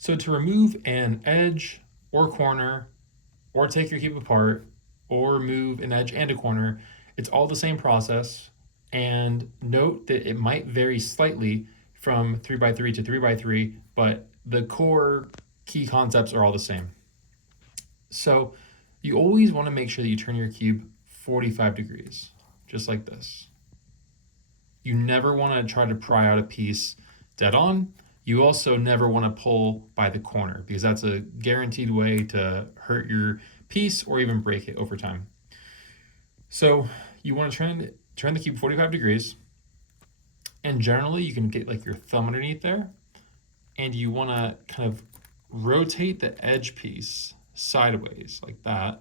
So to remove an edge or corner, or take your cube apart, or move an edge and a corner, it's all the same process. And note that it might vary slightly from 3x3 to 3x3, but the core key concepts are all the same. So you always want to make sure that you turn your cube 45 degrees, just like this. You never want to try to pry out a piece dead on. You also never want to pull by the corner because that's a guaranteed way to hurt your piece or even break it over time. So you want to turn the cube 45 degrees, and generally you can get like your thumb underneath there, and you want to kind of rotate the edge piece sideways like that,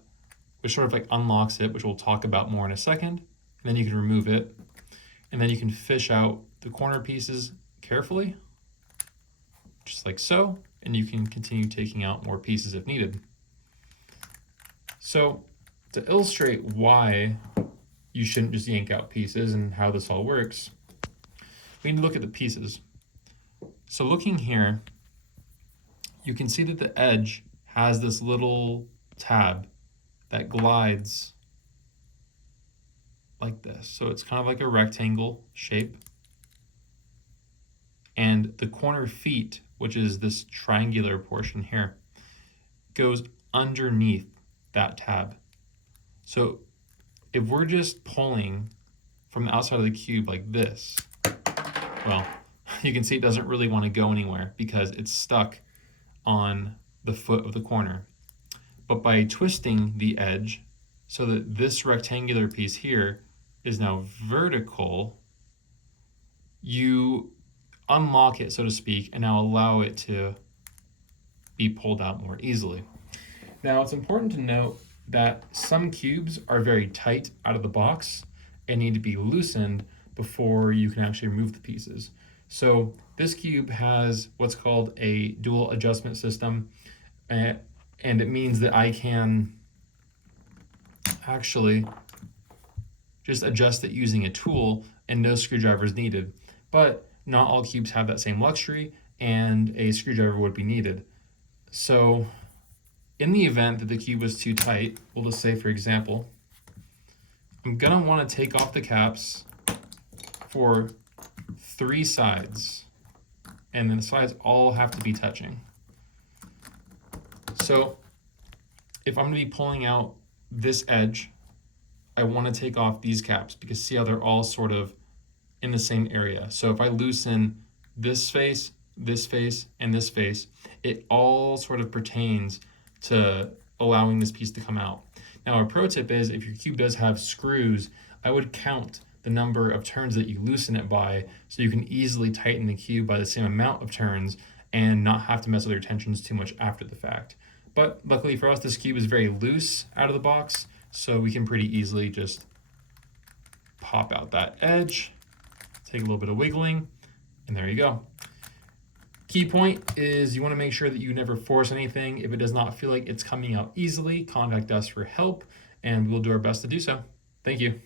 which sort of like unlocks it, which we'll talk about more in a second. And then you can remove it, and then you can fish out the corner pieces carefully, just like so, and you can continue taking out more pieces if needed. So to illustrate why you shouldn't just yank out pieces and how this all works, we need to look at the pieces. So looking here, you can see that the edge has this little tab that glides like this. So it's kind of like a rectangle shape. And the corner feet, which is this triangular portion here, goes underneath that tab. So if we're just pulling from the outside of the cube like this, well, you can see it doesn't really want to go anywhere because it's stuck on the foot of the corner. But by twisting the edge so that this rectangular piece here is now vertical, you unlock it, so to speak, and now allow it to be pulled out more easily. Now, it's important to note that some cubes are very tight out of the box and need to be loosened before you can actually remove the pieces. So this cube has what's called a dual adjustment system, and it means that I can actually just adjust it using a tool and no screwdriver is needed. But not all cubes have that same luxury, and a screwdriver would be needed. So in the event that the cube was too tight, we'll just say, for example, I'm gonna wanna take off the caps for 3 sides, and then the sides all have to be touching. So if I'm gonna be pulling out this edge, I wanna take off these caps because see how they're all sort of in the same area. So if I loosen this face, and this face, it all sort of pertains to allowing this piece to come out. Now, a pro tip is if your cube does have screws, I would count the number of turns that you loosen it by so you can easily tighten the cube by the same amount of turns and not have to mess with your tensions too much after the fact. But luckily for us, this cube is very loose out of the box, so we can pretty easily just pop out that edge, take a little bit of wiggling, and there you go. Key point is you want to make sure that you never force anything. If it does not feel like it's coming out easily, contact us for help, and we'll do our best to do so. Thank you.